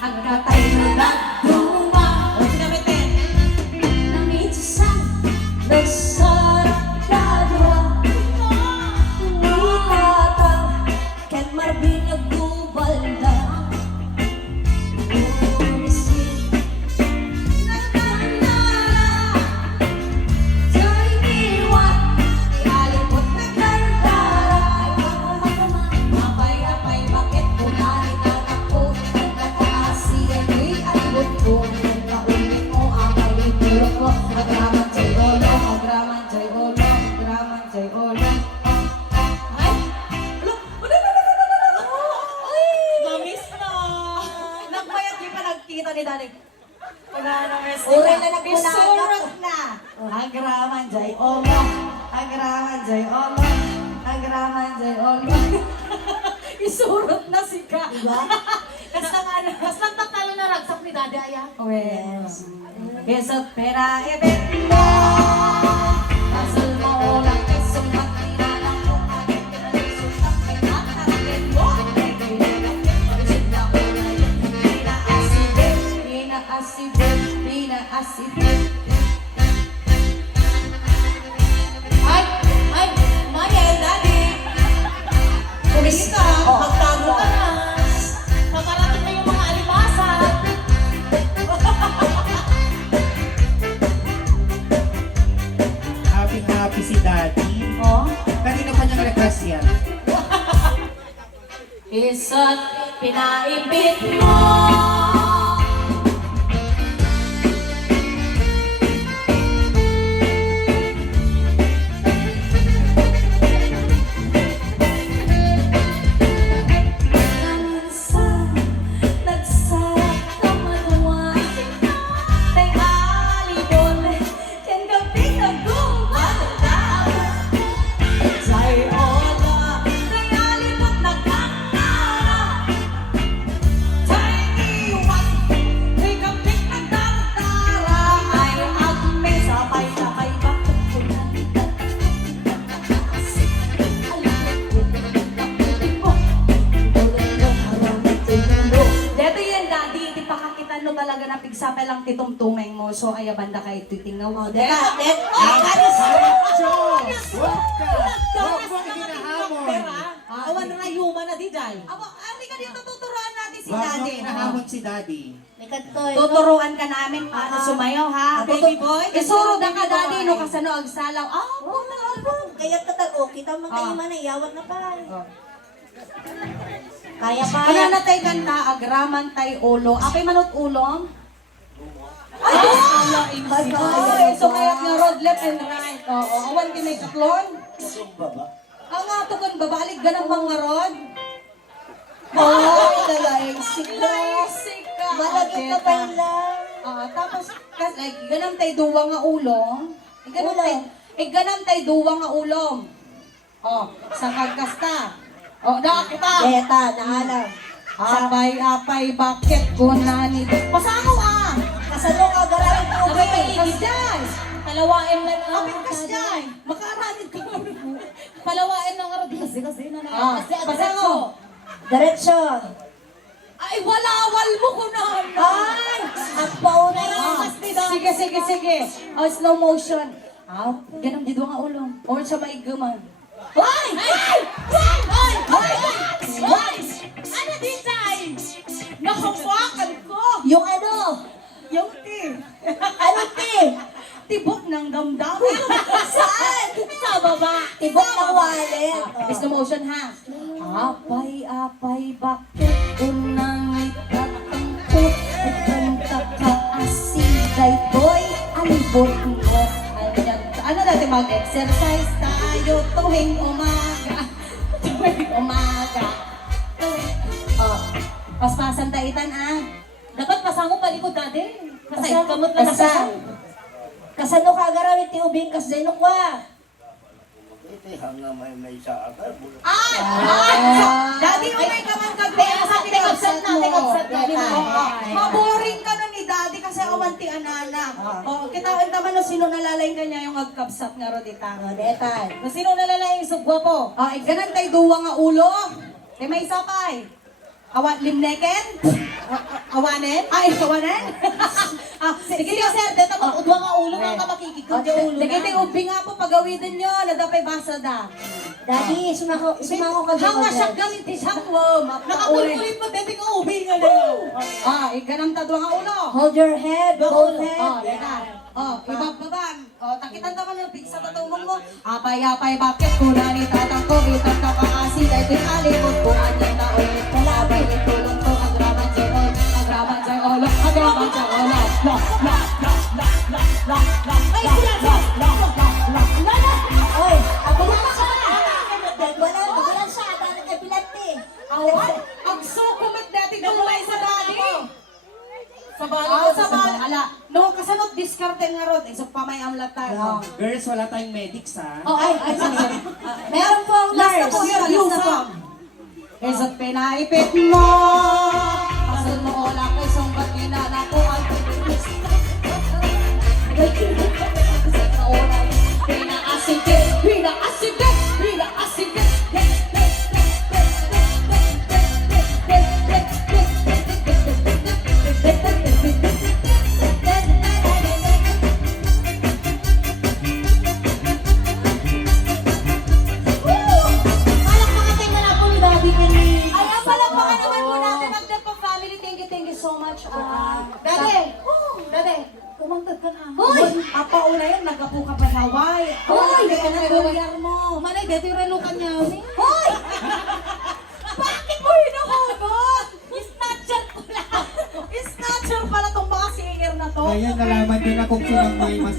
agkatay na nagduma. O, sinamitin. Namitsisan, nagsarado. Nitata, ken marbinyag dubalda. Ulisin, nagkanara. Joy niwan, ialipot na kardara. Mapay-apay, bakit kunay na ako? Nagkakaasiyan, ay alipot ko. Kaulit mo, amay itulog ko. Agraman jay olo, agraman jay olo, agraman jay olo. Ay! Ay! Namis na. Nagmayat di pa nagkita ni Daddy. Wala na, Miss. Uri na nagkunagat Isurot. na. Agraman jay olo, agraman jay olo, agraman jay olo. Isurot na si Ka. Diba? Basta nga na. Basta tatalo na ragsak ni Daddy Aya. Yes. Besot pera ebet mo. Pasal mo ulang kesong matinanang ko. Agad pinalisuntak pinatarakin mo. Pinaasibet. Ay! Ay! Maya and Daddy! Kumisa, magtago ka na. Makarating na yung mga alimasan. Happy si Daddy. Oh? Kanina pa niyang request yan. Isa't pinaibig mo. Naminsan, nagsarap ka maluwa. Tay alibon, yan gabi nagumanda. Say ola, tay alibon nagkakara. Tay iwan, tay gabi nagdadara. Ay agme, sabay-sabay bakit ko nandito? Dito yan, Daddy, di pa kakitan no talaga na pigsapay lang titumtumeng mo. So, ay banda kay titingnan mo. Deka, Huwag mong hinahamon. Awan na yuman na di Jai. Abo, ari ka dito, tuturuan natin si Huwag Daddy. mong hinahamon si Daddy. Tuturuan ka namin paano sumayaw, ha? Baby boy, Isuro na ka, baby Daddy, boy. no kasano agsalaw. Kaya tatago, kita man kayo man ay yawat na pa. Kaya pa. Kaya natay kanta, agraman tay ulo. Apay manot ulong? Ay, ay, so kaya nga road left and right. Oo, awan din may katlon. Ang nga to kan babalik ganang mga rod. Ay, nalaisik na. Sika. Malagit na pa lang. Tapos, like, ganang tay duwa nga ulong. Ganang tay duwa nga ulong. Oh, sa kagkasta. Oh, nakakita. Beta, naalam. Apay, bakit ko na nito? Pasangaw ah! Kasano ka garaling ko, Abay, baby? kasjay! Palawain lang ang... Abay, kasjay! Makaranit ko. Palawain lang ang kasi na kasi Pasangaw! Diretso. Ay, walawal mo ko na! Ay, ang pauna yan. Sige. Oh, slow motion. Ganang dito nga ulo. Or sa maiguman. Ay! Ano di Jai? Nakapakan ko! Yung ano? Yung ti. Ano, te? Tibok ng damdamin. Saan? Sa baba! Tibok ng wallet. Slow motion ha. Apay, bakit unang itatangkot? Nagkanta ka asigay, boy, alibot mo. Ano natin mag-exercise tayo tuwing umaga. Paspasan taitan ah. Dapat pasango palikod dati. Kasi kamot lang Basta. Kasano ka garaling ti ubing kasdeno kwa? Ito hanggang may sa akal. Ay! Daddy, umay ka man gabi. Tekapsat na. Maboring ka na ni Daddy kasi awanti ananak. Kita naman no sino nalalay ka niya yung agkapsat nga rodita. Detan. Kung sino nalalay yung sugwa po? Ganan tay duwa nga ulo. May sapay. Awat limneken. Awanen? Ay, awanen? Sige, sir, dito mo, udwa nga ulo nga ka makikikod yung ulo na. Sige, ubi nga po, pagawitin nyo, nadapay basa da. Daddy, sumako ka dyan. Hanga siya gamit isang wo, Nakakulkulit mo, dati ko ubi nga na. Iganam tadwa nga ulo. Hold your head, both head. Yan na. Ibababa. Takitan ka ng pigsa tatulong mo. Apay-apay, bakit kunani tatang ko, itan ka kaasi, kahit pinalimot ko, anyan na ulit. Kalabay, tulong ko, agraman sa ol, agraman sa olo, agraman sa olo. Ay, sila, Oy, abilan siya. Wala siya. Dahil kay Pilante. Awan, ang sukumit dati gulay sa dali. Sa balo Ah, sa bal, ala, no, kasanot diskarte nga rod, so pamay ang latan. Girls, wala tayong medics ha. Ay, sige. Meron po ang Last na nurse. po yun, last na po. Isa't pinaipit mo, pasal mo ola kay sumbat kinala ko ang pinaasigit, pinaasigit, pinaasigit. Palakpakan tayo na po ni Daddy Kenny. Ayan, palakpakan naman po natin ang Depo family. Thank you so much. Daddy, Daddy, kumangtad ka na. Hoy! Apa una yan, nagapu ka pa sa Hawaii. Hoy! Hindi ka na dolyar mo. Manay, dati relukan niya. Hoy! Bakit mo hinuhugot? Snatcher ko lang. Snatcher pala tong mga singer na to. Ngayon nalaman din na kung sino may mas